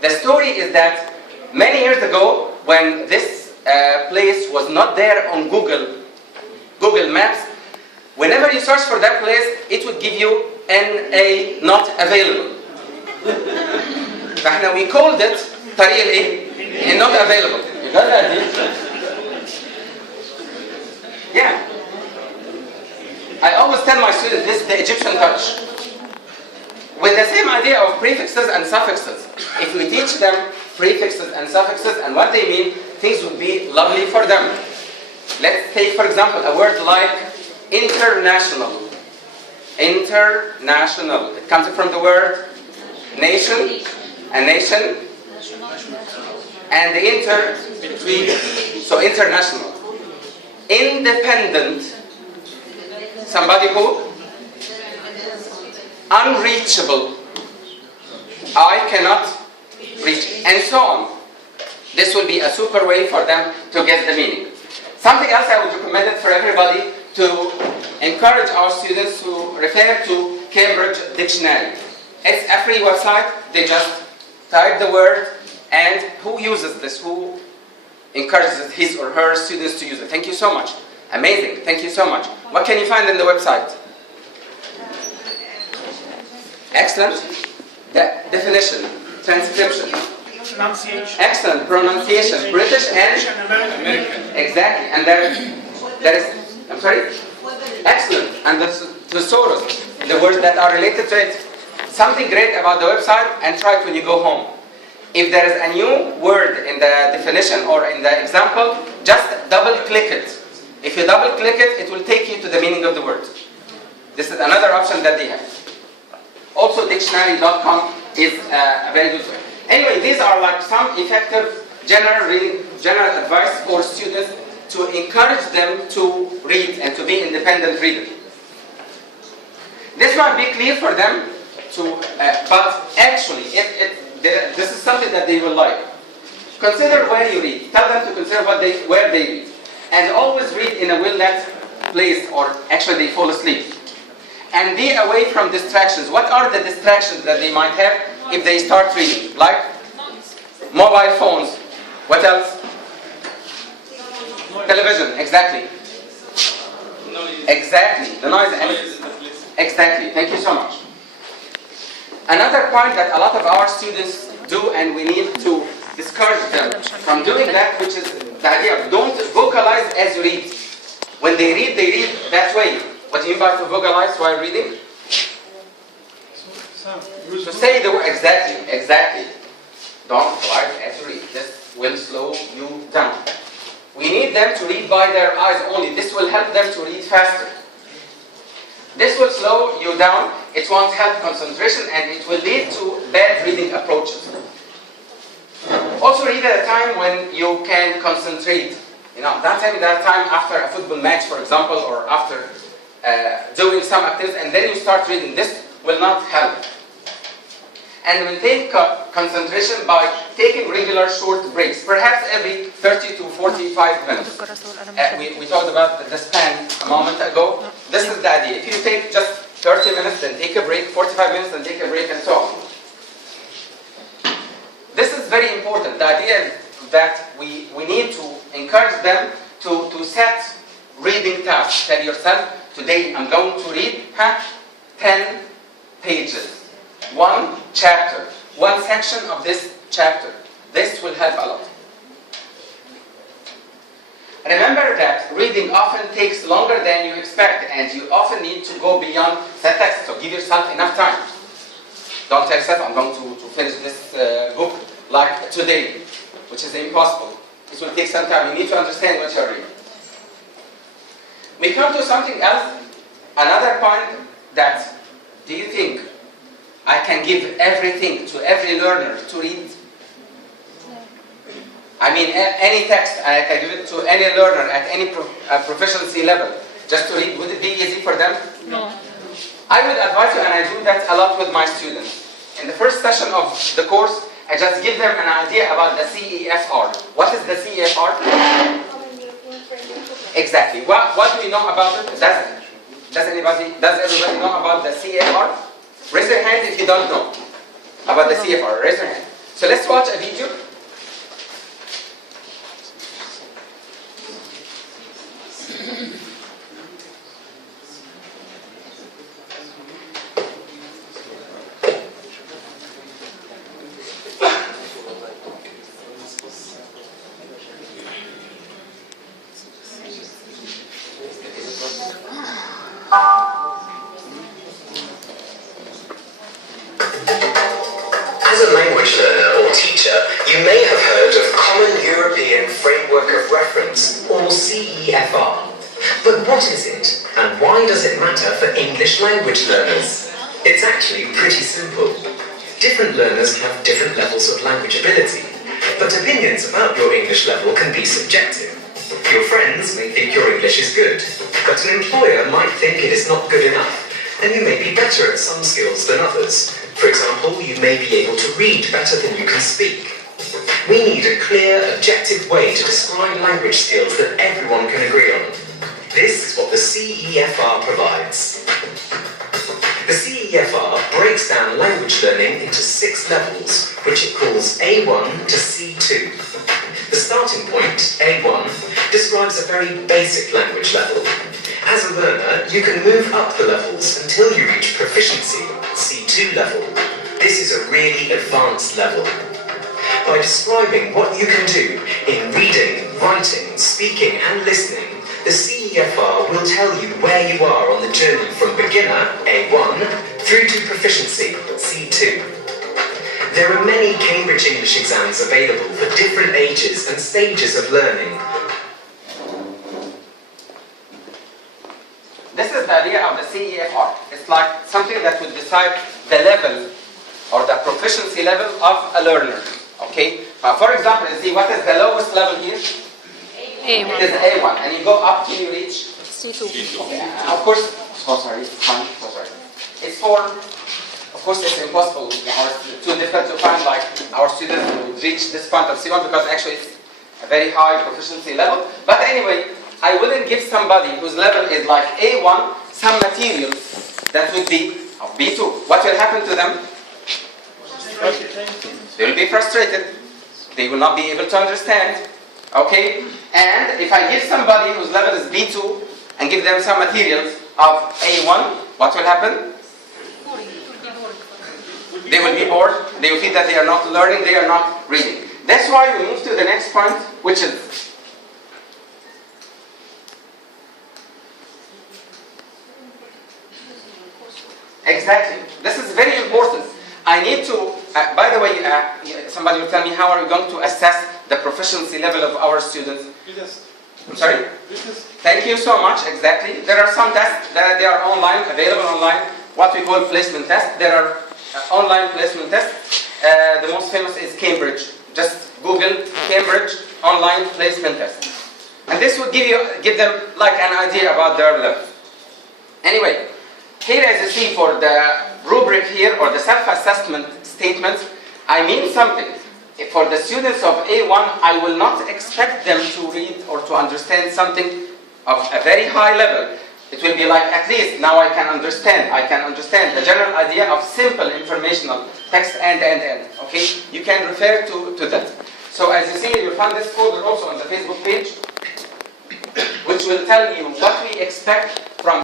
The story is that many years ago, when this place was not there on Google Maps, whenever you search for that place, it would give you NA not available. فاحنا we called it طريق الايه؟ not available. You got that? Yeah. I always tell my students this is the Egyptian touch. With the same idea of prefixes and suffixes. If we teach them prefixes and suffixes and what they mean, things would be lovely for them. Let's take, for example, a word like international. International. It comes from the word nation, a nation, and the inter, between, so international. Independent, somebody who? Unreachable. I cannot reach, and so on. This will be a super way for them to get the meaning. Something else I would recommend it for everybody to encourage our students to refer to Cambridge Dictionary. It's a free website. They just type the word, and who uses this? Who encourages his or her students to use it? Thank you so much. Amazing. Thank you so much. What can you find in the website? Excellent. The definition, transcription. Pronunciation. Excellent pronunciation. British and American. exactly. And there is. I'm sorry. Excellent. And the thesaurus, the words that are related to it. Something great about the website, and try it when you go home. If there is a new word in the definition or in the example, just double-click it. If you double-click it, it will take you to the meaning of the word. This is another option that they have. Also, dictionary.com is a very good way. Anyway, these are like some effective general advice for students to encourage them to read and to be independent readers. This might be clear for them, but actually, this is something that they will like. Consider where you read. Tell them to consider where they read. And always read in a well-lit place, or actually they fall asleep. And be away from distractions. What are the distractions that they might have if they start reading? Like mobile phones. What else? Television, exactly. Exactly, the noise. Exactly, thank you so much. Another point that a lot of our students do, and we need to discourage them from doing that, which is the idea of don't vocalize as you read. When they read that way. What do you mean by to vocalize while reading? To say the word, exactly. Don't vocalize as you read. This will slow you down. We need them to read by their eyes only. This will help them to read faster. This will slow you down. It won't help concentration, and it will lead to bad reading approaches. Also read at a time when you can concentrate. That time after a football match, for example, or after doing some activities, and then you start reading. This will not help. And maintain concentration by taking regular short breaks, perhaps every 30 to 45 minutes. We talked about the span a moment ago. This is the idea. If you take just 30 minutes, then take a break, 45 minutes, then take a break, and so on. This is very important. The idea is that we need to encourage them to set reading tasks. Tell yourself, today I'm going to read 10 pages. One chapter, one section of this chapter. This will help a lot. Remember that reading often takes longer than you expect, and you often need to go beyond the text, so give yourself enough time. Don't tell yourself, I'm going to finish this book like today, which is impossible. This will take some time. You need to understand what you're reading. We come to something else, another point that, do you think I can give everything to every learner to read? I mean, any text, I can give it to any learner at any proficiency level, just to read. Would it be easy for them? No. I would advise you, and I do that a lot with my students. In the first session of the course, I just give them an idea about the CEFR. What is the CEFR? Exactly. What do we know about it? Does everybody know about the CEFR? Raise your hand if you don't know about the CEFR. Raise your hand. So let's watch a video. As a language learner or teacher, you may have heard of Common European Framework of Reference, or CEFR. But what is it, and why does it matter for English language learners? It's actually pretty simple. Different learners have different levels of language ability, but opinions about your English level can be subjective. Your friends may think your English is good, but an employer might think it is not good enough, and you may be better at some skills than others. For example, you may be able to read better than you can speak. We need a clear, objective way to describe language skills that everyone can agree on. This is what the CEFR provides. The CEFR breaks down language learning into 6 levels, which it calls A1 to C2. The starting point, A1, describes a very basic language level. As a learner, you can move up the levels until you reach proficiency, C2 level. This is a really advanced level. By describing what you can do in reading, writing, speaking and listening, the CEFR will tell you where you are on the journey from beginner, A1, through to proficiency, C2. There are many Cambridge English exams available for different ages and stages of learning. This is the idea of the CEFR. It's like something that would decide the level or the proficiency level of a learner. Okay? For example, you see what is the lowest level here? A1. It is A1, and you go up till you reach C2. Okay, of course, sorry, it's fine, sorry. It's for, of course, it's impossible, or it's too difficult to find like our students who reach this point of C1 because actually it's a very high proficiency level. But anyway, I wouldn't give somebody whose level is like A1 some material that would be of B2. What will happen to them? They will be frustrated. They will not be able to understand. Okay? And if I give somebody whose level is B2 and give them some materials of A1, what will happen? They will be bored. They will feel that they are not learning, they are not reading. That's why we move to the next point, which is exactly. This is very important. I need to, by the way, somebody will tell me how are we going to assess the proficiency level of our students? I'm sorry? Thank you so much, exactly. There are some tests that they are online, available online, what we call placement tests. There are online placement tests. The most famous is Cambridge. Just Google Cambridge online placement test. And this will give them like an idea about their level. Anyway, here as you see for the rubric here, or the self-assessment statement, I mean something. For the students of A1, I will not expect them to read or to understand something of a very high level. It will be like, at least now I can understand the general idea of simple informational text and. Okay? You can refer to that. So as you see, you'll find this folder also on the Facebook page, which will tell you what we expect from